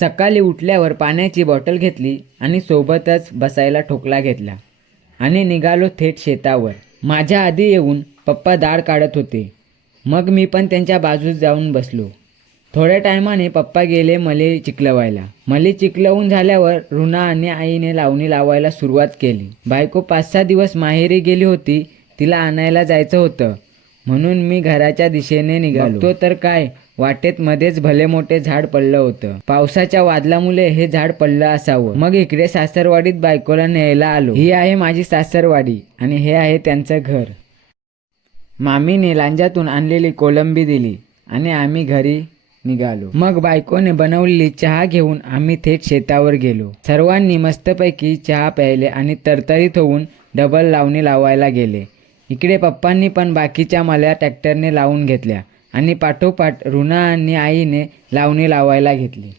सकाळी उठल्यावर पाण्याची बॉटल घेतली आणि सोबतच बसायला ठोकला घेतला आणि निघालो थेट शेतावर। माझ्या आधी येऊन पप्पा दाढ काढत होते, मग मी पण त्यांच्या बाजूस जाऊन बसलो। थोड्या टायमाने पप्पा गेले मले चिखलवायला। मले चिखलवून झाल्यावर ऋना आणि आईने लावणी लावायला सुरुवात केली। बायको 5-6 दिवस माहेरी गेली होती, तिला आणायला जायचं होतं म्हणून मी घराच्या दिशेने निघालो। बघतो तर काय, वाटेत मध्येच भले मोठे झाड पडलं होतं। पावसाच्या वादळामुळे हे झाड पडलं असावं। मग इकडे सासरवाडीत बायकोला न्यायला आलो। ही आहे माझी सासरवाडी आणि हे आहे त्यांचं घर। मामीने लांजातून आणलेली कोलंबी दिली आणि आम्ही घरी निघालो। मग बायकोने बनवलेली चहा घेऊन आम्ही थेट शेतावर गेलो। सर्वांनी मस्तपैकी चहा प्यायले आणि तरतरीत होऊन डबल लावणी लावायला गेले। इकडे पप्पांनी पण बाकीच्या मल्या ट्रॅक्टरने लावून घेतल्या आणि पाठोपाठ ऋना आणि आईने लावणी लावायला घेतली।